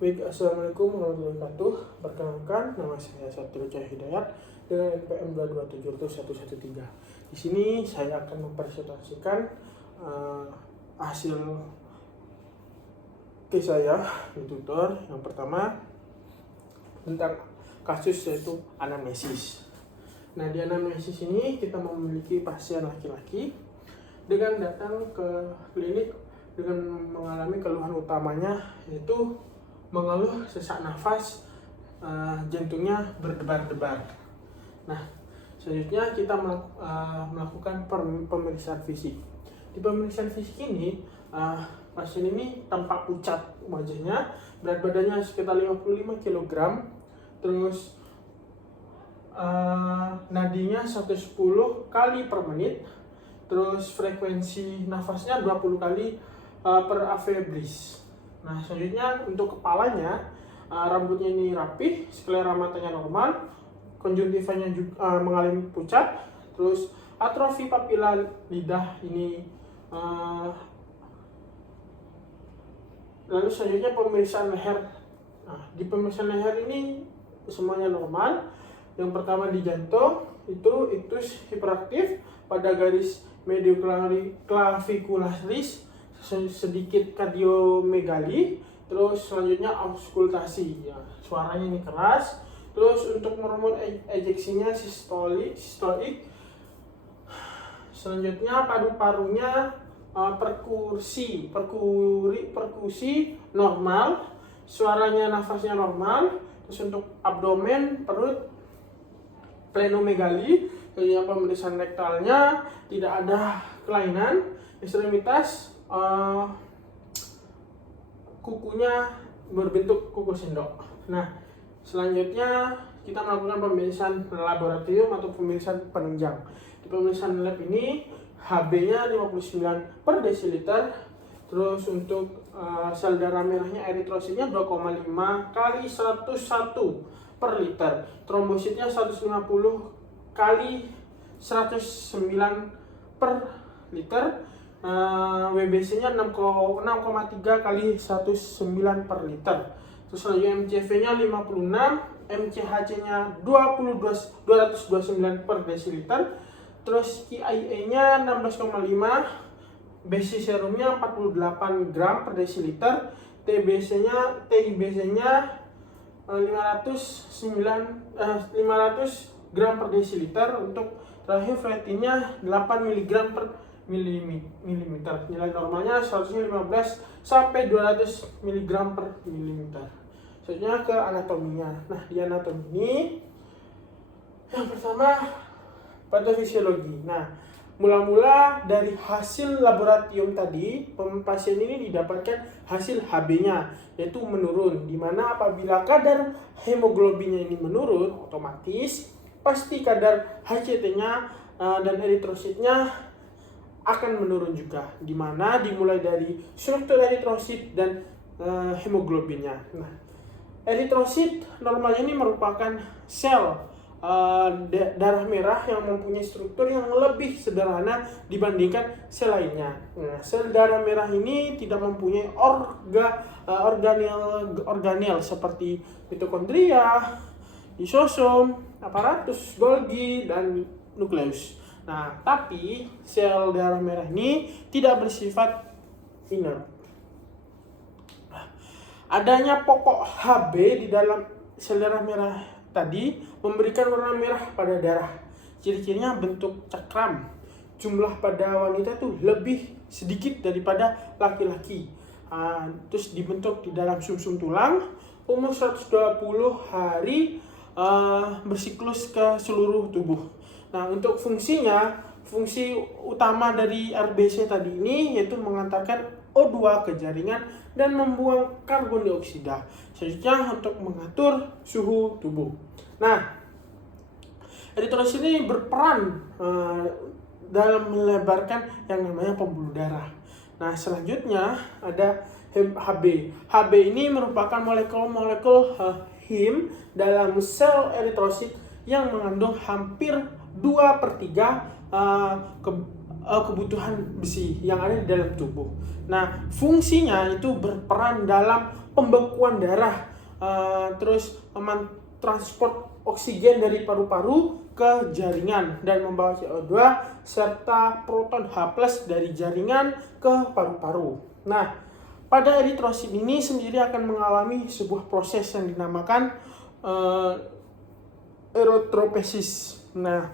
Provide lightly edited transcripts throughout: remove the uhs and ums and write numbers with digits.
Baik, Assalamualaikum warahmatullahi wabarakatuh. Perkenalkan, nama saya Satrio Cahaya Hidayat dengan NPM 227.113. Di sini saya akan mempresentasikan hasil case saya di tutor. Yang pertama tentang kasus yaitu anamnesis. Nah, di anamnesis ini kita memiliki pasien laki-laki dengan datang ke klinik dengan mengalami keluhan utamanya yaitu mengeluh sesak nafas, jantungnya berdebar-debar. Nah, selanjutnya kita melakukan pemeriksaan fisik. Di pemeriksaan fisik ini, pasien ini tampak pucat wajahnya, berat badannya sekitar 55 kg, terus nadinya 110 kali per menit, terus frekuensi nafasnya 20 kali per AV-BRIS. Nah, selanjutnya untuk kepalanya, rambutnya ini rapih, sklera matanya normal, konjungtivanya juga mengalami pucat, terus atrofi papila lidah ini. Lalu selanjutnya pemeriksaan leher. Nah, di pemeriksaan leher ini semuanya normal. Yang pertama di jantung itu iktus hiperaktif pada garis medioclavicularis, sedikit kardiomegali, terus selanjutnya auskultasi, ya, suaranya ini keras. Terus untuk hormon ejeksinya sistolik. Selanjutnya paru-parunya perkusi normal, suaranya nafasnya normal. Terus untuk abdomen, perut plenomegali. Selanjutnya pemeriksaan rektalnya tidak ada kelainan. Ekstremitas kukunya berbentuk kuku sendok. Nah, selanjutnya kita melakukan pemeriksaan laboratorium atau pemeriksaan penunjang. Di pemeriksaan lab ini Hb-nya 59 per desiliter. Terus untuk sel darah merahnya eritrositnya 2,5 kali 101 per liter. Trombositnya 150 kali 109 per liter. WBC-nya 6,3 kali 109 per liter. Terus selanjutnya MCV-nya 56, MCHC-nya 229 per desiliter. Terus KIA-nya 16,5, BC serumnya 48 gram per desiliter, TIBC-nya 500 gram per desiliter. Untuk terakhir ferritinnya 8 mg per milimeter. Nilai normalnya seharusnya 15 sampai 200 mg per milimeter. Selanjutnya ke anatominya. Nah, di anatomi ini yang pertama patofisiologi. Nah, mula-mula dari hasil laboratorium tadi, pasien ini didapatkan hasil Hb-nya yaitu menurun, di mana apabila kadar hemoglobinnya ini menurun, otomatis pasti kadar HCT-nya dan eritrositnya akan menurun juga, di mana dimulai dari struktur eritrosit dan hemoglobinnya. Nah, eritrosit normalnya ini merupakan sel darah merah yang mempunyai struktur yang lebih sederhana dibandingkan sel lainnya. Nah, sel darah merah ini tidak mempunyai organel seperti mitokondria, lisosom, aparatus Golgi, dan nukleus. Nah, tapi sel darah merah ini tidak bersifat inert. Adanya pokok Hb di dalam sel darah merah tadi memberikan warna merah pada darah. Ciri-cirinya bentuk cakram. Jumlah pada wanita tuh lebih sedikit daripada laki-laki. Terus dibentuk di dalam sumsum tulang. Umur 120 hari, bersiklus ke seluruh tubuh. Nah, untuk fungsi utama dari RBC tadi ini yaitu mengantarkan O2 ke jaringan dan membuang karbon dioksida. Selanjutnya untuk mengatur suhu tubuh. Nah, eritrosit ini berperan dalam melebarkan yang namanya pembuluh darah. Nah, selanjutnya ada Hb. Hb ini merupakan molekul heme dalam sel eritrosit yang mengandung hampir 2/3 kebutuhan besi yang ada di dalam tubuh. Nah, fungsinya itu berperan dalam pembekuan darah, terus transport oksigen dari paru-paru ke jaringan dan membawa CO2 serta proton H+ dari jaringan ke paru-paru. Nah, pada eritrosit ini sendiri akan mengalami sebuah proses yang dinamakan eritropoiesis. Nah,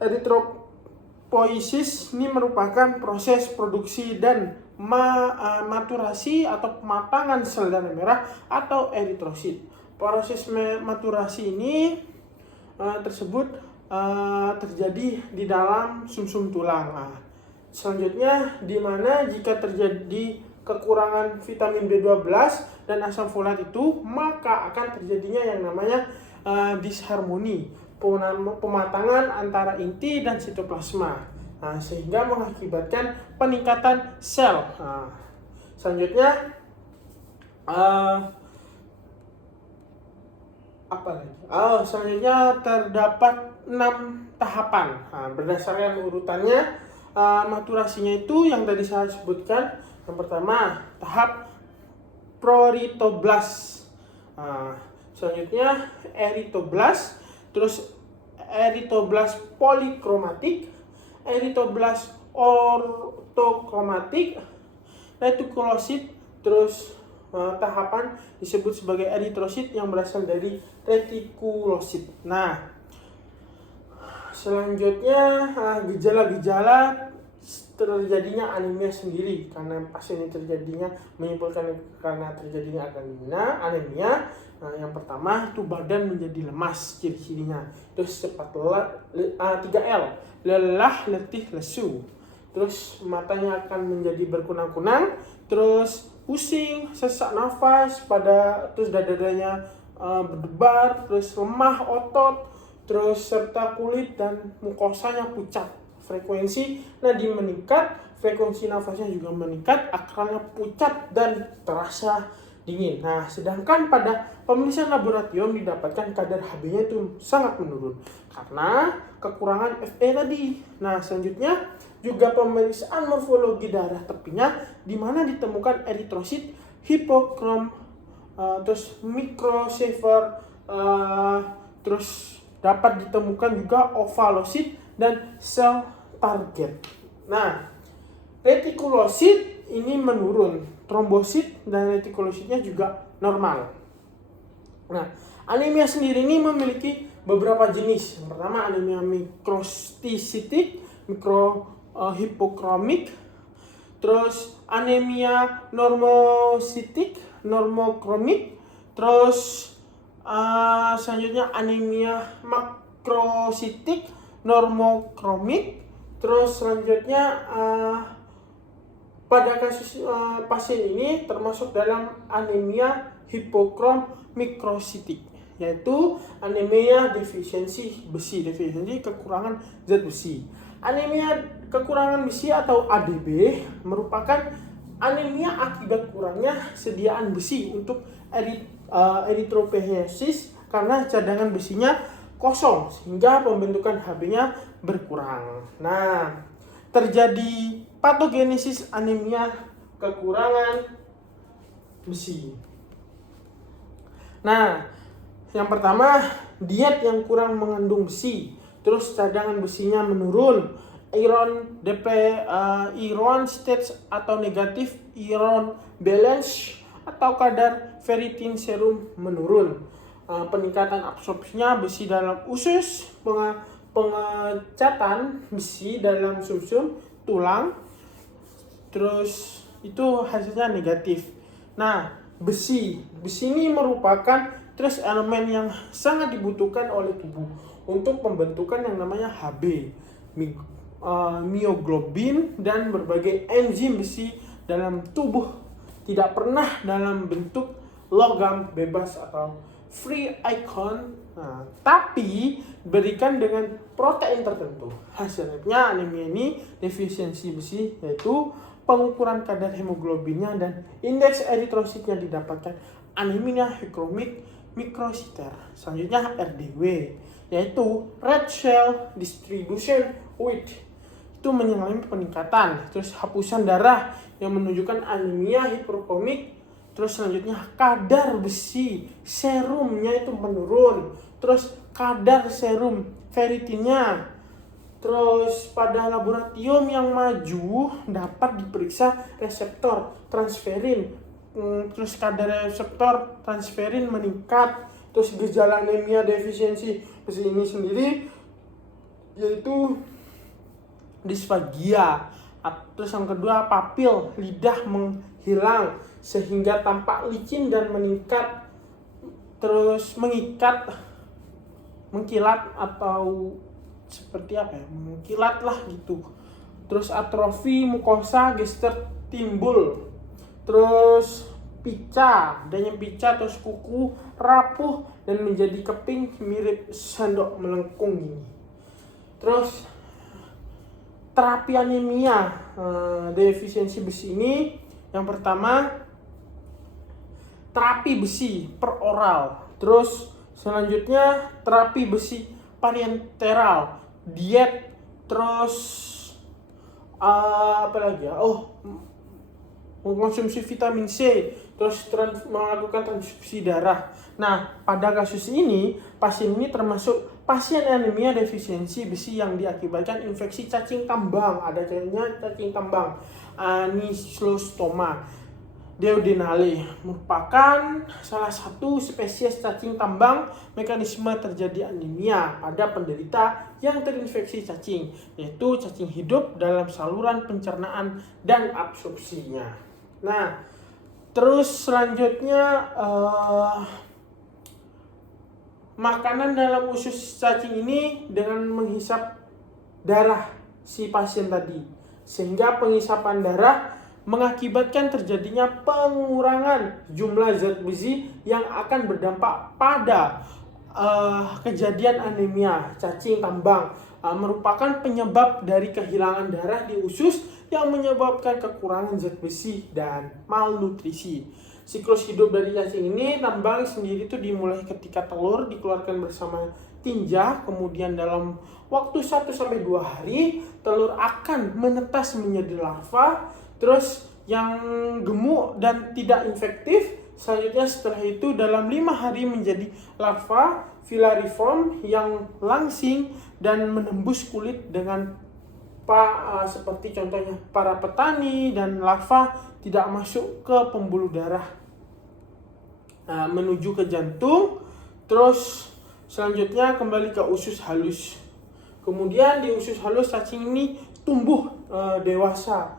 eritropoiesis ini merupakan proses produksi dan maturasi atau pematangan sel darah merah atau eritrosit. Proses maturasi ini tersebut terjadi di dalam sumsum tulang. Selanjutnya, di mana jika terjadi kekurangan vitamin B12 dan asam folat itu, maka akan terjadinya yang namanya disharmoni, pematangan antara inti dan sitoplasma, sehingga mengakibatkan peningkatan sel. Selanjutnya selanjutnya terdapat 6 tahapan. Berdasarkan urutannya, maturasinya itu yang tadi saya sebutkan. Yang pertama, tahap proritoblast. Selanjutnya eritoblas, terus eritoblas polikromatik, eritoblas ortokromatik, retikulosit, terus tahapan disebut sebagai eritrosit yang berasal dari retikulosit. Nah, selanjutnya gejala-gejala terjadinya anemia sendiri, karena pasien ini terjadinya menyimpulkan karena terjadinya anemia. Yang pertama itu badan menjadi lemas, ciri-cirinya terus cepat lelah, 3L, lelah, letih, lesu. Terus matanya akan menjadi berkunang-kunang, terus pusing, sesak nafas, terus dadanya berdebar, terus lemah otot, terus serta kulit dan mukosanya pucat. Frekuensi nadi meningkat, frekuensi nafasnya juga meningkat, akalnya pucat dan terasa dingin. Nah, sedangkan pada pemeriksaan laboratorium didapatkan kadar Hb-nya itu sangat menurun karena kekurangan Fe tadi. Nah, selanjutnya juga pemeriksaan morfologi darah tepinya di mana ditemukan eritrosit, hipokrom, terus microcephaly, terus dapat ditemukan juga ovalosit dan sel target. Nah, retikulosit ini menurun, trombosit dan retikulositnya juga normal. Nah, anemia sendiri ini memiliki beberapa jenis. Yang pertama anemia mikrostisitik, mikrohipokromik, terus anemia normositik, normokromik, terus selanjutnya anemia makrositik, normokromik, terus selanjutnya pada kasus pasien ini termasuk dalam anemia hipokrom mikrositik, yaitu anemia defisiensi besi, defisiensi kekurangan zat besi. Anemia kekurangan besi atau ADB merupakan anemia akibat kurangnya sediaan besi untuk eritropoiesis karena cadangan besinya kosong sehingga pembentukan Hb-nya berkurang. Nah, terjadi patogenesis anemia kekurangan besi. Nah, yang pertama diet yang kurang mengandung besi, terus cadangan besinya menurun, iron state atau negatif iron balance atau kadar ferritin serum menurun, peningkatan absorpsinya besi dalam usus, pengecatan besi dalam sumsum tulang, terus itu hasilnya negatif. Nah, besi ini merupakan trace elemen yang sangat dibutuhkan oleh tubuh untuk pembentukan yang namanya Hb, mioglobin dan berbagai enzim besi dalam tubuh tidak pernah dalam bentuk logam bebas atau free icon, tapi berikan dengan protein tertentu. Hasilnya anemia ini defisiensi besi, yaitu pengukuran kadar hemoglobinnya dan indeks eritrositnya didapatkan anemia hikromik mikrositer. Selanjutnya RDW, yaitu red cell distribution width, itu mengalami peningkatan. Terus hapusan darah yang menunjukkan anemia hiperkromik, Terus selanjutnya kadar besi serumnya itu menurun. Terus kadar serum ferritinnya. Terus pada laboratorium yang maju dapat diperiksa reseptor transferin. Terus kadar reseptor transferin meningkat. Terus gejala anemia defisiensi besi ini sendiri yaitu disfagia. Terus yang kedua, papil lidah menghilang sehingga tampak licin dan meningkat, terus mengkilat atau seperti apa ya, mengkilat lah gitu. Terus atrofi mukosa gester timbul. Terus pica, adanya pica, terus kuku rapuh dan menjadi keping mirip sendok melengkung gini. Terus terapi anemia defisiensi besi ini, yang pertama terapi besi per oral. Terus selanjutnya terapi besi parenteral, diet, terus apa lagi ya? Mengkonsumsi vitamin C, terus melakukan transfusi darah. Nah, pada kasus ini, pasien ini termasuk pasien anemia defisiensi besi yang diakibatkan infeksi cacing tambang. Ada cacing tambang, Anisylostoma duodenale, merupakan salah satu spesies cacing tambang. Mekanisme terjadi anemia pada penderita yang terinfeksi cacing, yaitu cacing hidup dalam saluran pencernaan dan absorpsinya. Nah, terus selanjutnya makanan dalam usus cacing ini dengan menghisap darah si pasien tadi, sehingga penghisapan darah mengakibatkan terjadinya pengurangan jumlah zat besi yang akan berdampak pada kejadian anemia cacing tambang. Merupakan penyebab dari kehilangan darah di usus yang menyebabkan kekurangan zat besi dan malnutrisi. Siklus hidup dari cacing ini tambang sendiri itu dimulai ketika telur dikeluarkan bersama tinja, kemudian dalam waktu 1-2 hari telur akan menetas menjadi larva, terus yang gemuk dan tidak infektif. Selanjutnya setelah itu dalam 5 hari menjadi larva filariform yang langsing dan menembus kulit dengan seperti contohnya para petani, dan larva tidak masuk ke pembuluh darah menuju ke jantung. Terus selanjutnya kembali ke usus halus. Kemudian di usus halus cacing ini tumbuh dewasa.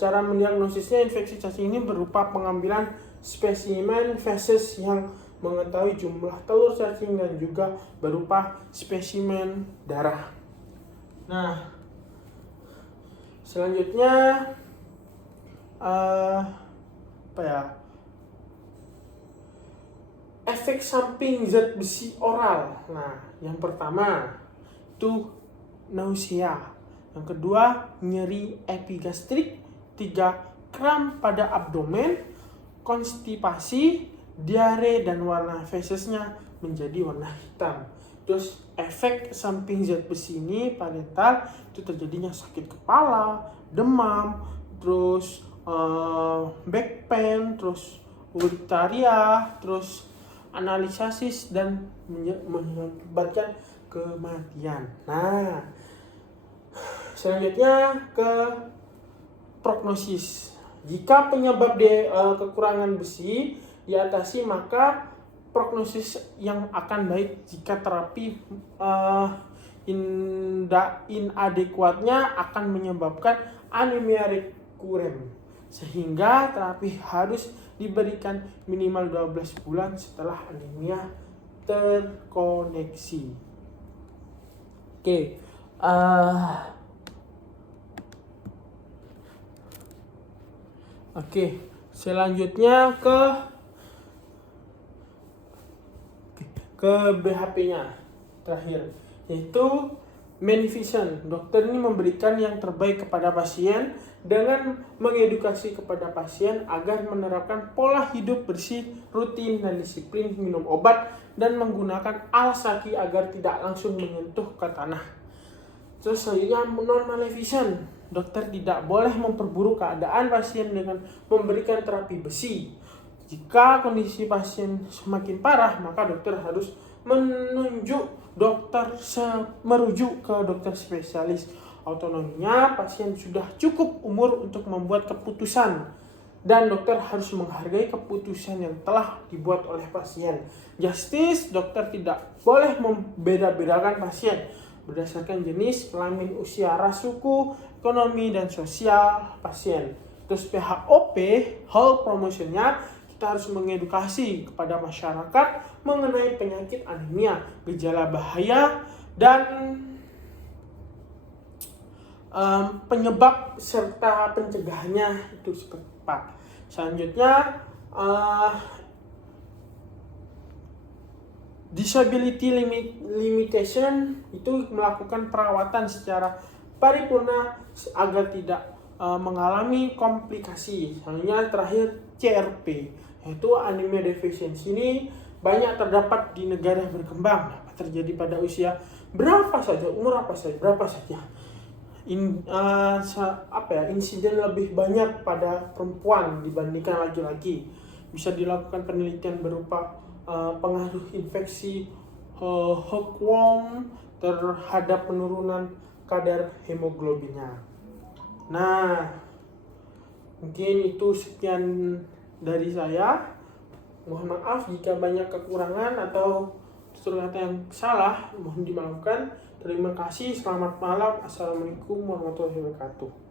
Cara mendiagnosisnya, infeksi cacing ini berupa pengambilan spesimen feses yang mengetahui jumlah telur cacing dan juga berupa spesimen darah. Nah, selanjutnya efek samping zat besi oral. Nah, yang pertama itu nausea, yang kedua nyeri epigastrik, 3 kram pada abdomen, konstipasi, diare, dan warna fesesnya menjadi warna hitam. Terus efek samping zat besi ini parental itu terjadinya sakit kepala, demam, terus back pain, terus urikaria, terus analisasis, dan mengakibatkan kematian. Nah, selanjutnya ke prognosis. Jika penyebab kekurangan besi diatasi, maka prognosis yang akan baik. Jika terapi inadekuatnya akan menyebabkan anemia rekuren, sehingga terapi harus diberikan minimal 12 bulan setelah anemia terkoneksi. Oke, selanjutnya ke BHP-nya terakhir, yaitu Magnificent. Dokter ini memberikan yang terbaik kepada pasien dengan mengedukasi kepada pasien agar menerapkan pola hidup bersih, rutin, dan disiplin minum obat dan menggunakan alas kaki agar tidak langsung menyentuh ke tanah. Terus selanjutnya non-maleficent. Dokter tidak boleh memperburuk keadaan pasien dengan memberikan terapi besi. Jika kondisi pasien semakin parah, maka dokter harus merujuk ke dokter spesialis. Autonominya, pasien sudah cukup umur untuk membuat keputusan, dan dokter harus menghargai keputusan yang telah dibuat oleh pasien. Justice, dokter tidak boleh membeda-bedakan pasien berdasarkan jenis kelamin, usia, ras, suku, ekonomi, dan sosial pasien. Terus PHOP, health promotionnya, kita harus mengedukasi kepada masyarakat mengenai penyakit anemia, gejala bahaya, dan penyebab serta pencegahannya itu seperti apa. Selanjutnya, disability limitation itu melakukan perawatan secara paripurna agar tidak mengalami komplikasi. Selanjutnya terakhir CRP, yaitu anemia deficiency. Ini banyak terdapat di negara berkembang, dapat terjadi pada usia berapa saja, umur berapa saja. Insiden lebih banyak pada perempuan dibandingkan laki-laki. Bisa dilakukan penelitian berupa pengaruh infeksi hookworm terhadap penurunan kadar hemoglobinnya. Nah, mungkin itu sekian dari saya. Mohon maaf jika banyak kekurangan atau tutur kata yang salah, mohon dimaafkan. Terima kasih, selamat malam. Assalamualaikum warahmatullahi wabarakatuh.